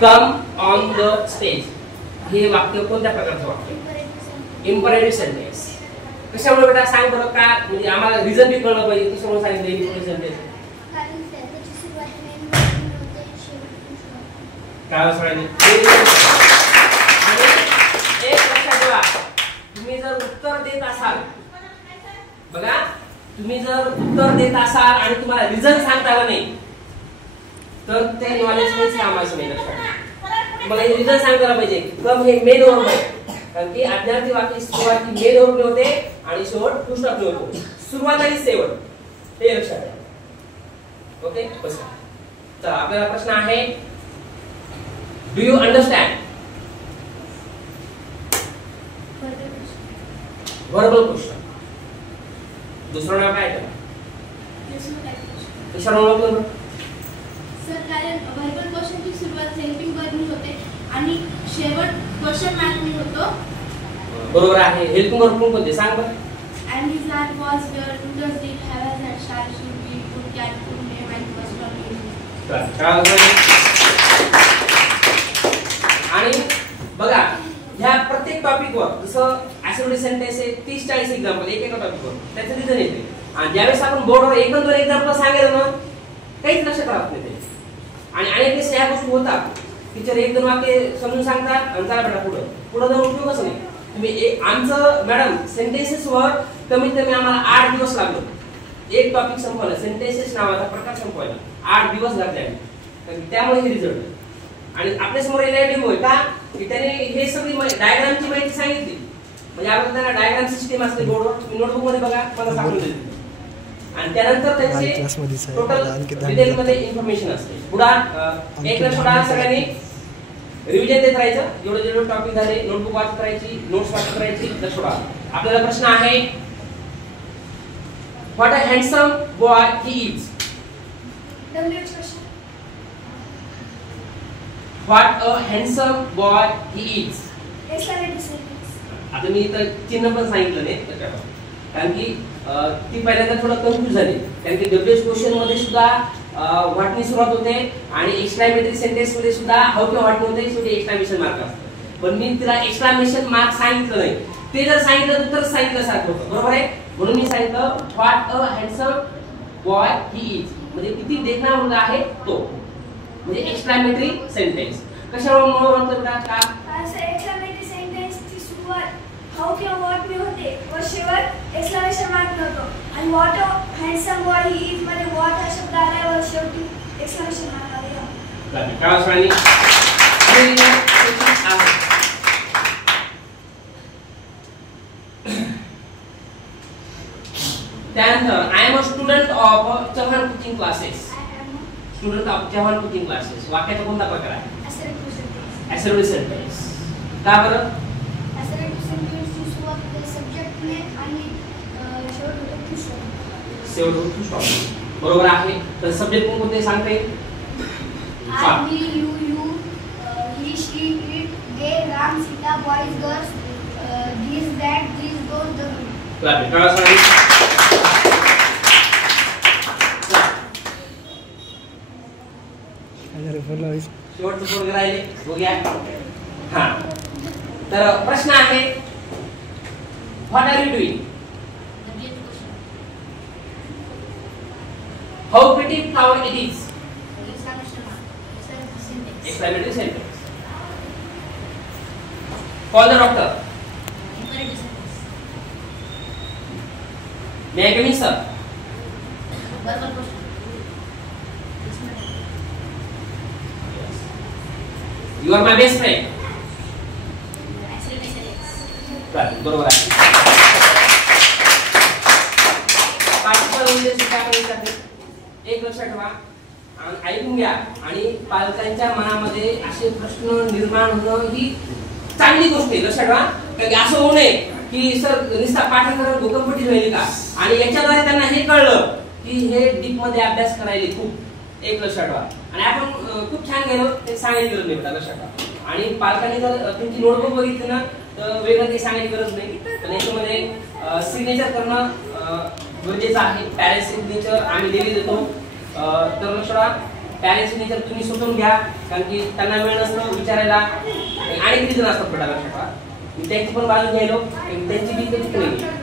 Come on the stage, हे वाक्य कोणत्या प्रकारचं वाक्य? Imperative sentence. कशामुळे बेटा सांग बरं का, म्हणजे आम्हाला रिझन बी कळलं पाहिजे. तू समोर सांगितलं इम्परेटिव्ह सेंटेन्स काय सांगितलं. आणि एक लक्षात ठेवा, तुम्ही जर उत्तर देत असाल, बघा तुम्ही जर उत्तर देत असाल आणि तुम्हाला रिझन सांगता आलं नाही तर ते नॉलेज मध्ये कामाचं नाही. लक्षात मला हे रिझन सांगायला पाहिजे. कम हे मेन वर्ब आहे, कारण की आज्ञार्थी वाक्य सुरुवाती मेन वर्ब होते आणि शेवट फुल स्टॉप होतो. सुरुवात आणि शेवट हे लक्षात ठेवा. ओके बस. तर आपल्याला प्रश्न आहे, do you understand? Verbal question. दुसरं नाव काय आहे? दुसरं नाव काय? सर कारण वर्बल क्वेश्चनची सुरुवात हेल्पिंग वर्बनी होते आणि शेवट क्वेश्चन मार्कनी होतो. बरोबर आहे. हेल्पिंग वर्ब कोणते सांग बरं. And his land was where Tudors did have had shall should be put cat put name and first of आणि बघा ह्या प्रत्येक टॉपिकवर जसं ऍसिडिटी सेंटेन्स आहे 30-40 एक्झाम्पल एक टॉपिकवर त्याचं रिझन येते. आणि ज्यावेळेस आपण बोर्डवर एक दोन एक्झाम्पल सांगायचं ना काहीच लक्षात राहत नाही ते. आणि अनेक वेळेस या गोष्टी होतात, टीचर एक दोन वाक्य समजून सांगतात आणि चला बेटा पुढे जाऊन उपयोगच नाही. तुम्ही आमचं मॅडम सेंटेन्सेसवर कमीत कमी आम्हाला 8 दिवस लागलो. एक टॉपिक संपवला, सेंटेन्सेस नावाचा प्रकार संपवायला 8 दिवस लागले. त्यामुळे हे रिझल्ट. आणि आपल्या समोर एलआयडी होय का की त्याने हे सगळी डायग्रामची माहिती सांगितली. म्हणजे आपण त्यांना डायग्राम सिस्टीम असते बोर्डवर, तुम्ही नोटबुक मध्ये बघा मला सांगून देते. आणि त्यानंतर त्याचे टोटल डिटेल मध्ये इन्फॉर्मेशन असते. पुढा एक लक्षात सगळ्यांनी रिव्हिजन देत राहायचं. जेवढे जेवढे टॉपिक झाले नोटबुक वाचत करायची, नोट्स वाचत करायची. लक्षात आपल्याला प्रश्न आहे, what a handsome boy he is. What a handsome boy he is. आता मी इथं चिन्ह पण सांगितलं नाही कारण की ती पहिल्यांदा थोडं कन्फ्यूज झाली. कारण की डब्ल्यूएच क्वेश्चन मध्ये सुद्धा व्हॉटनी सुरुवात होते आणि एक्सक्लेमेटरी सेंटेन्स मध्ये सुद्धा हाऊ किंवा व्हॉट मध्ये शेवटी एक्सक्लेमेशन मार्क असतो. पण मी तिला एक्सक्लेमेशन मार्क सांगितलं नाही. ते जर सांगितलं तर सांगितलं सारखं होतं. बरोबर आहे. म्हणून मी सांगितलं what a handsome boy he is म्हणजे किती देखणा मुलगा आहे तो, म्हणजे एक्सक्लेमेटरी सेंटेन्स. कशामुळे म्हणतो बेटा का एक्सक्लेमेटरी सेंटेन्सची सुरुवात हाऊ किंवा व्हॉट ने होते व शेवट एक्सक्लेमेशन मार्क होतो. आणि what a handsome boy he is मध्ये व्हॉट हा शब्द आल्यावर शेवटी एक्सक्लेमेशन मार्क आलेला. काय सांगणी त्यानंतर I am a student of Chavan cooking classes. Student of Chavan cooking classes वाक्याचा कोणता प्रकार आहे? Acidity sentence. का बरं? ऍसिडिटी सेंटेन्सची सुरुवात सब्जेक्टने आणि शेवट होतो टू स्टॉप. बरोबर आहे. तर सब्जेक्ट कोणते सांगता येईल? I me you he she it they Ram Sita boys girls this that this those the. Class कळा सांगितलं. शेवटचं पोरग राहिले बघूया. हा तर प्रश्न आहे, what are you doing? How pretty flower it is. Exclamatory sentence. Call the doctor. May I come in sir. You are my best friend. बरोबर आहे. पार्टिकल म्हणजे काय करायचं एक लक्षात ठेवा ऐकून घ्या. आणि पालकांच्या मनामध्ये असे प्रश्न निर्माण होणं ही चांगली गोष्ट आहे. लक्षात ठेवा कारण असं होऊ नये की सर नुसता पाठांतर भूकंपटी होईल का. आणि याच्याद्वारे त्यांना हे कळलं की हे डीप मध्ये अभ्यास करायला खूप. एक लक्षात ठेवा. आणि आपण खूप छान गेलो ते सांगायची गरज नाही बेटा. लक्षात ठेवा. आणि पालकांनी जर तुमची नोटबुक बघितली ना तर वेगळं काही सांगायची गरज नाही. पण याच्यामध्ये सिग्नेचर करणं गरजेचं आहे. पॅरेंट सिग्नेचर आम्ही डेली देतो. तर लक्षात पॅरेंट्स नेचर तुम्ही स्वतःहून घ्या, कारण की त्यांना वेळ नसतो विचारायला, अनेक रिझन असतात. लक्षात ठेवा, मी त्यांची पण बाजू घ्यायलो, त्यांची बी चूक नाही.